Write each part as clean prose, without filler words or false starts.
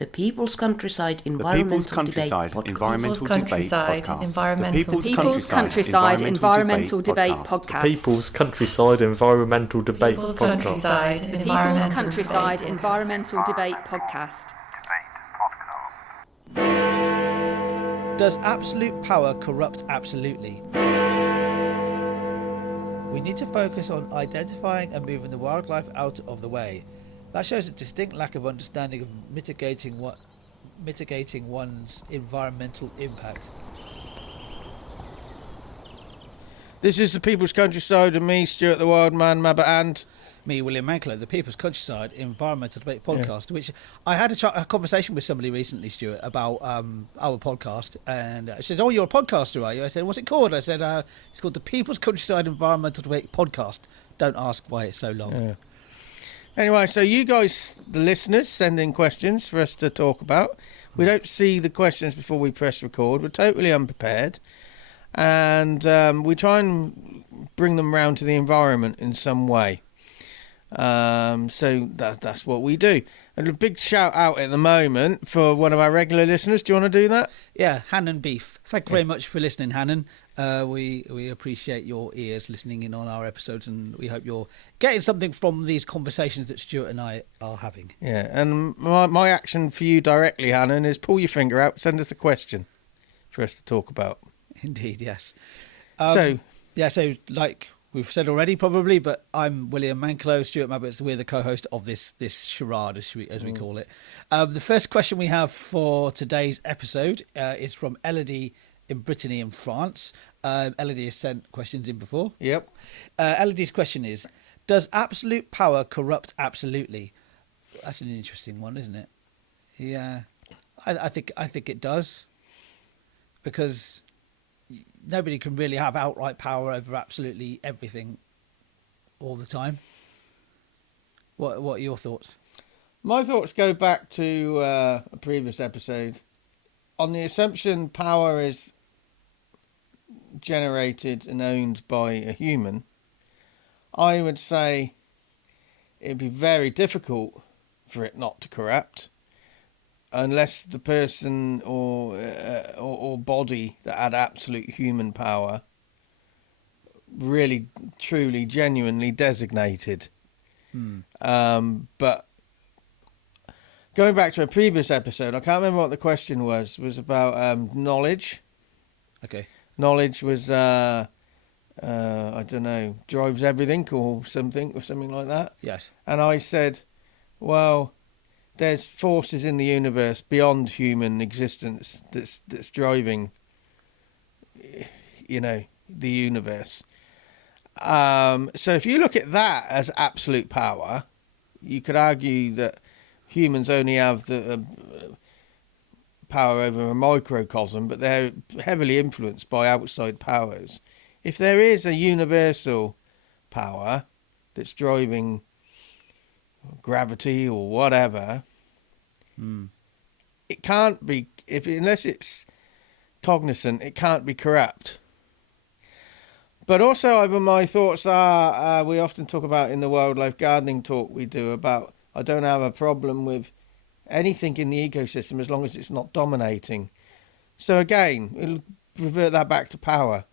The People's Countryside The Environmental People's Countryside Debate Environmental Debate Podcast. The People's Countryside Environmental Debate Podcast. People's Countryside Environmental Debate Podcast. People's Countryside Environmental Debate Podcast. Does absolute power corrupt absolutely? We need to focus on identifying and moving the wildlife out of the way. That shows a distinct lack of understanding of mitigating one's environmental impact. This is the People's Countryside and me, Stuart the Wild Man, Mabba, and me, William Manklow, the People's Countryside Environmental Debate Podcast, which I had a conversation with somebody recently, Stuart, about our podcast, and she said, "Oh, you're a podcaster, are you?" I said, "What's it called?" I said, "It's called the People's Countryside Environmental Debate Podcast." Don't ask why it's so long. Yeah. Anyway, so you guys, the listeners, send in questions for us to talk about. We don't see the questions before we press record. We're totally unprepared. And we try and bring them round to the environment in some way. So that's what we do. And a big shout out at the moment for one of our regular listeners. Do you want to do that? Yeah, Hannen Beith. Thank you very much for listening, Hannen. We appreciate your ears listening in on our episodes, and we hope you're getting something from these conversations that Stuart and I are having. Yeah, and my action for you directly, Hannen, is pull your finger out, send us a question for us to talk about. Indeed, yes. So like we've said already, probably, but I'm William Manklow, Stuart Mabitz. We're the co-host of this charade, as we call it. The first question we have for today's episode is from Elodie in Brittany in France. Elodie has sent questions in before. Yep. Elodie's question is, does absolute power corrupt absolutely? That's an interesting one, isn't it? Yeah, I think it does, because nobody can really have outright power over absolutely everything all the time. What are your thoughts? My thoughts go back to a previous episode. On the assumption power is generated and owned by a human, I would say it'd be very difficult for it not to corrupt, unless the person or body that had absolute human power really, truly, genuinely designated. But going back to a previous episode, I can't remember what the question was about knowledge. Okay. Knowledge was, I don't know, drives everything or something like that. Yes. And I said, well, there's forces in the universe beyond human existence that's driving, the universe. So if you look at that as absolute power, you could argue that humans only have the power over a microcosm, but they're heavily influenced by outside powers. If there is a universal power that's driving gravity or whatever, it can't be, unless it's cognizant, it can't be corrupt. But also, my thoughts are, we often talk about in the wildlife gardening talk we do about, I don't have a problem with anything in the ecosystem as long as it's not dominating. So again, we'll revert that back to power.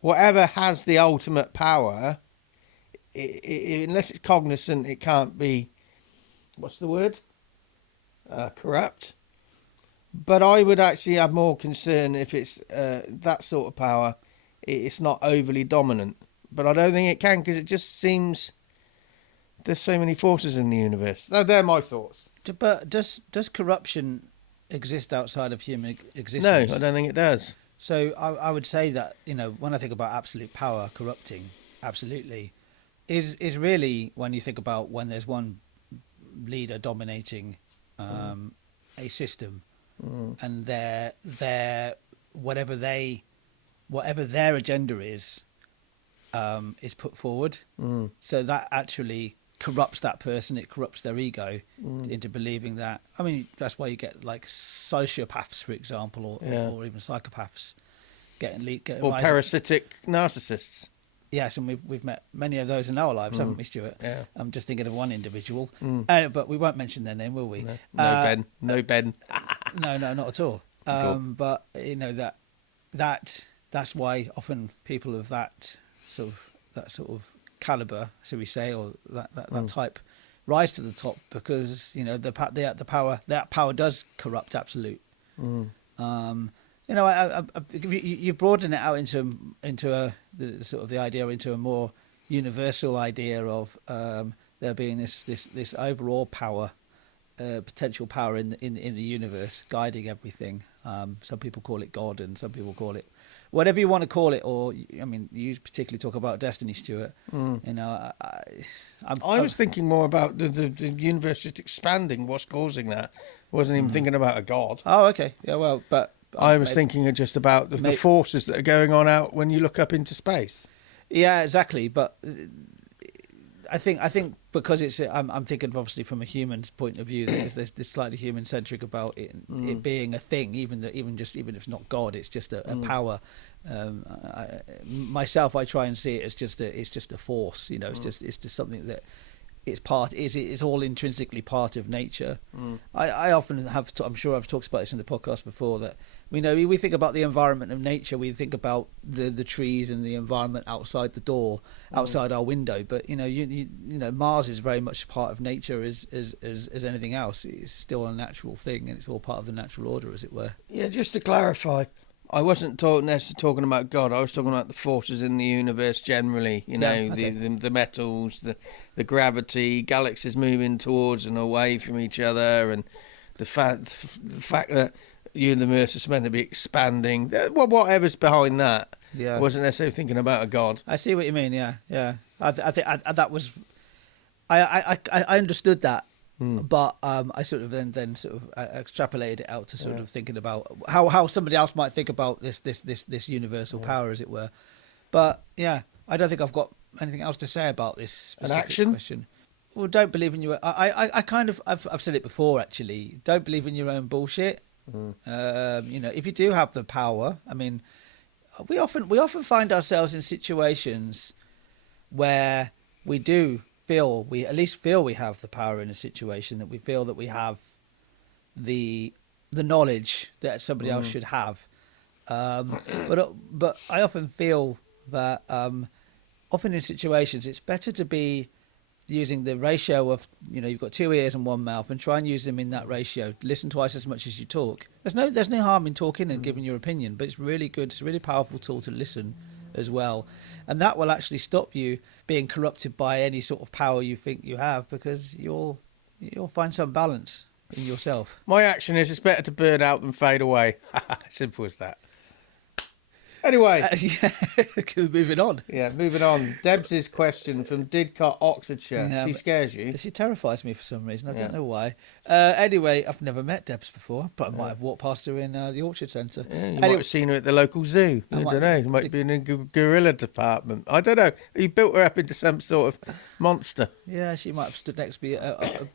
Whatever has the ultimate power, unless it's cognizant, it can't be, what's the word? Corrupt. But I would actually have more concern if it's that sort of power, it's not overly dominant. But I don't think it can, because it just seems there's so many forces in the universe. They're my thoughts. But does corruption exist outside of human existence? No, I don't think it does. So I would say that, when I think about absolute power corrupting, absolutely, is really when you think about when there's one leader dominating a system, and their whatever their agenda is put forward. So that actually corrupts that person. It corrupts their ego into believing that. I mean, that's why you get like sociopaths, for example, or even psychopaths getting or parasitic narcissists. Yes, and we've met many of those in our lives, haven't we, Stuart? Yeah. I'm just thinking of one individual, but we won't mention their name, will we? Ben. No, Ben. No, not at all. Cool. But that's why often people of that sort of caliber, so we say, or that type, rise to the top because that power does corrupt absolute. You broaden it out into the idea into a more universal idea of there being this overall power, potential power in the universe guiding everything. Some people call it God, and some people call it whatever you want to call it. Or you particularly talk about destiny, Stuart. I was thinking more about the universe just expanding. What's causing that? Wasn't even thinking about a God. Oh, okay. Yeah, well, but I was thinking just about the forces that are going on out when you look up into space. Yeah, exactly. But I think because it's I'm thinking obviously from a human's point of view. There's this slightly human centric about it being a thing, even if it's not God, it's just a power. Myself, I try and see it as just a force. It's just something that it's all intrinsically part of nature. I often have. I'm sure I've talked about this in the podcast before that. We think about the environment of nature. We think about the trees and the environment outside the door, outside our window. But Mars is very much part of nature as anything else. It's still a natural thing, and it's all part of the natural order, as it were. Yeah, just to clarify, I wasn't necessarily talking about God. I was talking about the forces in the universe generally. The metals, the gravity, galaxies moving towards and away from each other, and the fact that the universe is meant to be expanding. Whatever's behind that. Yeah. I wasn't necessarily thinking about a God. I see what you mean. Yeah. I think that was. I understood that. But I sort of then sort of extrapolated it out to sort of thinking about how somebody else might think about this universal power, as it were. But yeah, I don't think I've got anything else to say about this specific question. Well, don't believe in your. I've said it before actually. Don't believe in your own bullshit. If you do have the power, we often find ourselves in situations where we at least feel we have the power in a situation, that we feel that we have the knowledge that somebody else should have. But I often feel that often in situations it's better to be using the ratio of, you've got two ears and one mouth, and try and use them in that ratio. Listen twice as much as you talk. There's no harm in talking and giving your opinion, but it's really good. It's a really powerful tool to listen as well, and that will actually stop you being corrupted by any sort of power you think you have, because you'll find some balance in yourself. My action is it's better to burn out than fade away. Simple as that. Anyway. Moving on. Yeah, moving on. Debs' question from Didcot, Oxfordshire. Yeah, she scares you. She terrifies me for some reason. I don't know why. Anyway, I've never met Debs before, but I might have walked past her in the Orchard Centre. Yeah, you might have seen her at the local zoo. I don't know. You might be in the gorilla department. I don't know. You built her up into some sort of monster. Yeah, she might have stood next to me at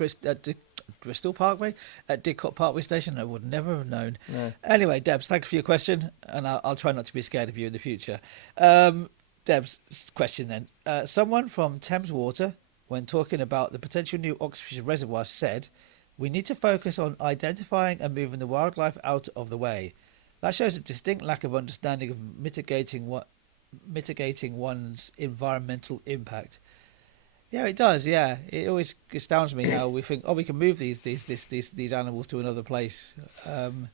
Bristol Parkway, at Didcot Parkway Station. I would never have known. No. Anyway, Debs, thank you for your question, and I'll try not to be scared of you in the future. Debs' question then. Someone from Thames Water, when talking about the potential new Oxfordshire reservoir, said, "We need to focus on identifying and moving the wildlife out of the way. That shows a distinct lack of understanding of mitigating one's environmental impact." Yeah, it does. Yeah, it always astounds me how we think, we can move these animals to another place. Well,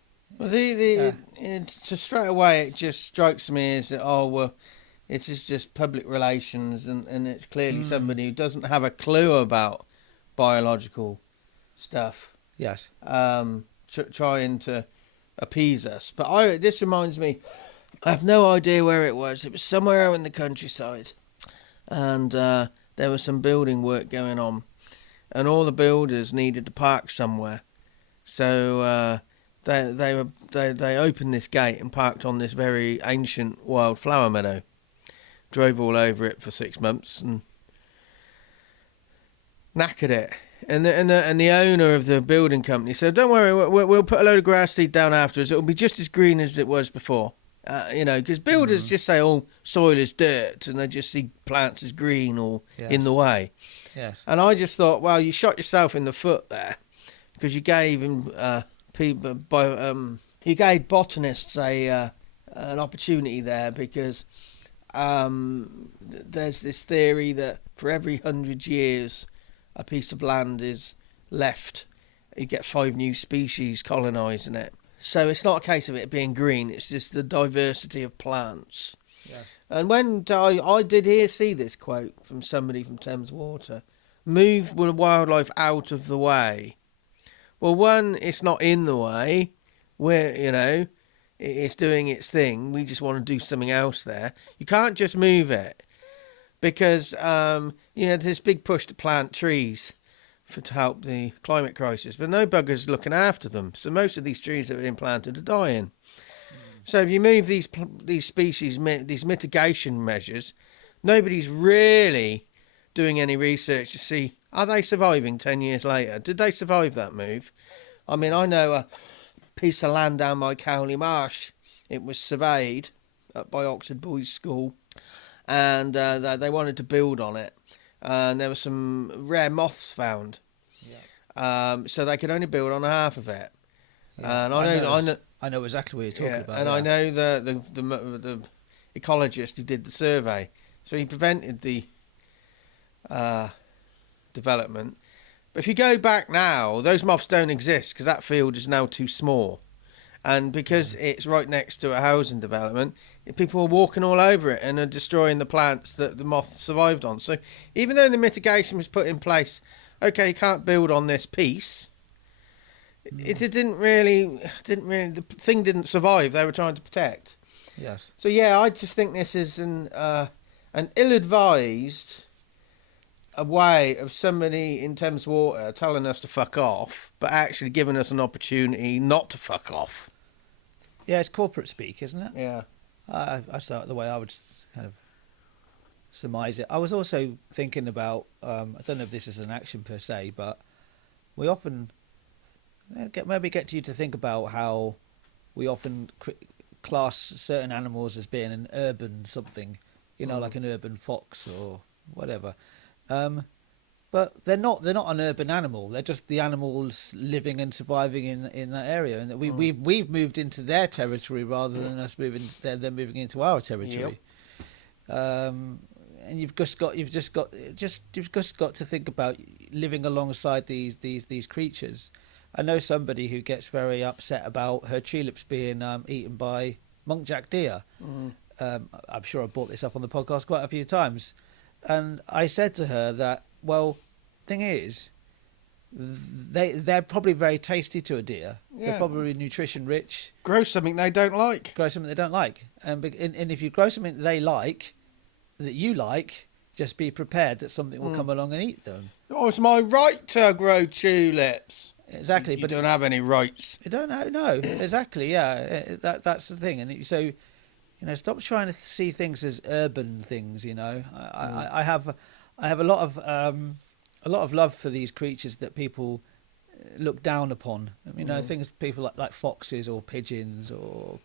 so straight away it just strikes me as that it is just public relations, and it's clearly somebody who doesn't have a clue about biological stuff. Yes. Trying to appease us. But this reminds me, I have no idea where it was. It was somewhere in the countryside, and there was some building work going on, and all the builders needed to park somewhere. So they opened this gate and parked on this very ancient wildflower meadow. Drove all over it for 6 months and knackered it. And the owner of the building company said, "Don't worry, we'll put a load of grass seed down afterwards. It'll be just as green as it was before." Because builders just say, "Oh, soil is dirt," and they just see plants as green or in the way. Yes. And I just thought, well, you shot yourself in the foot there, because you gave you gave botanists an opportunity there, because there's this theory that for every 100 years a piece of land is left, you get 5 new species colonising it. So it's not a case of it being green, it's just the diversity of plants. Yes. And when I did see this quote from somebody from Thames Water, move wildlife out of the way. Well, one, it's not in the way, where, it's doing its thing. We just want to do something else there. You can't just move it, because, there's this big push to plant trees to help the climate crisis, but no bugger's looking after them. So most of these trees that have been planted are dying. So if you move these species, these mitigation measures, nobody's really doing any research to see, are they surviving 10 years later? Did they survive that move? I mean, I know a piece of land down by Cowley Marsh. It was surveyed up by Oxford Boys School, and they wanted to build on it. And there were some rare moths found. Yeah. So they could only build on half of it. Yeah. And I know exactly what you're talking about. And I know the ecologist who did the survey. So he prevented the development. But if you go back now, those moths don't exist, because that field is now too small. And because it's right next to a housing development, people are walking all over it and are destroying the plants that the moths survived on. So even though the mitigation was put in place, okay, you can't build on this piece, it didn't really, the thing didn't survive. They were trying to protect. Yes. So yeah, I just think this is an ill-advised way of somebody in Thames Water telling us to fuck off, but actually giving us an opportunity not to fuck off. Yeah, it's corporate speak, isn't it? Yeah. I thought the way I would kind of surmise it. I was also thinking about, I don't know if this is an action per se, but we often get you to think about how we often class certain animals as being an urban something, like an urban fox or whatever. But they're not an urban animal. They're just the animals living and surviving in that area, and we've moved into their territory rather than us they're moving into our territory. Yep. And you've just got to think about living alongside these creatures. I know somebody who gets very upset about her tulips being eaten by muntjac deer. I'm sure I brought this up on the podcast quite a few times. And I said to her that, well, thing is, they're probably very tasty to a deer. Yeah. They're probably nutrition rich. Grow something they don't like. And if you grow something that you like, just be prepared that something will come along and eat them. Oh, it's my right to grow tulips. Exactly. But you don't have any rights. You don't know. No, exactly. Yeah, that's the thing. And so, stop trying to see things as urban things. I have a lot of love for these creatures that people look down upon. Things people like foxes or pigeons or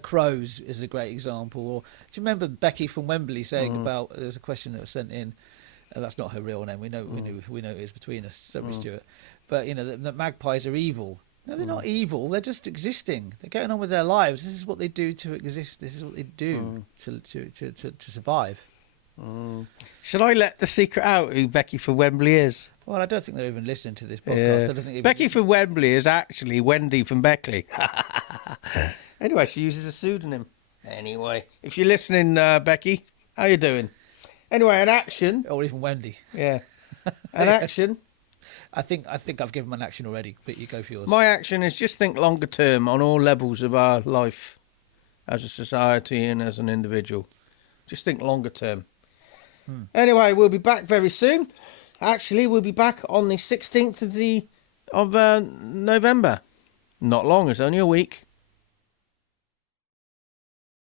crows is a great example. Or do you remember Becky from Wembley saying about? There's a question that was sent in. That's not her real name. We know it is between us. So we Stuart. But the magpies are evil. No, they're not evil. They're just existing. They're getting on with their lives. This is what they do to exist. This is what they do to survive. Should I let the secret out who Becky from Wembley is? Well, I don't think they're even listening to this podcast. I don't think Becky from Wembley is actually Wendy from Beckley. Anyway, she uses a pseudonym. Anyway, if you're listening, Becky, how you doing? Anyway, an action. Or even Wendy. Yeah. An action. I think I've given my action already, but you go for yours. My action is just think longer term on all levels of our life as a society and as an individual. Just think longer term. Anyway, we'll be back very soon. Actually, we'll be back on the 16th of November. Not long, it's only a week.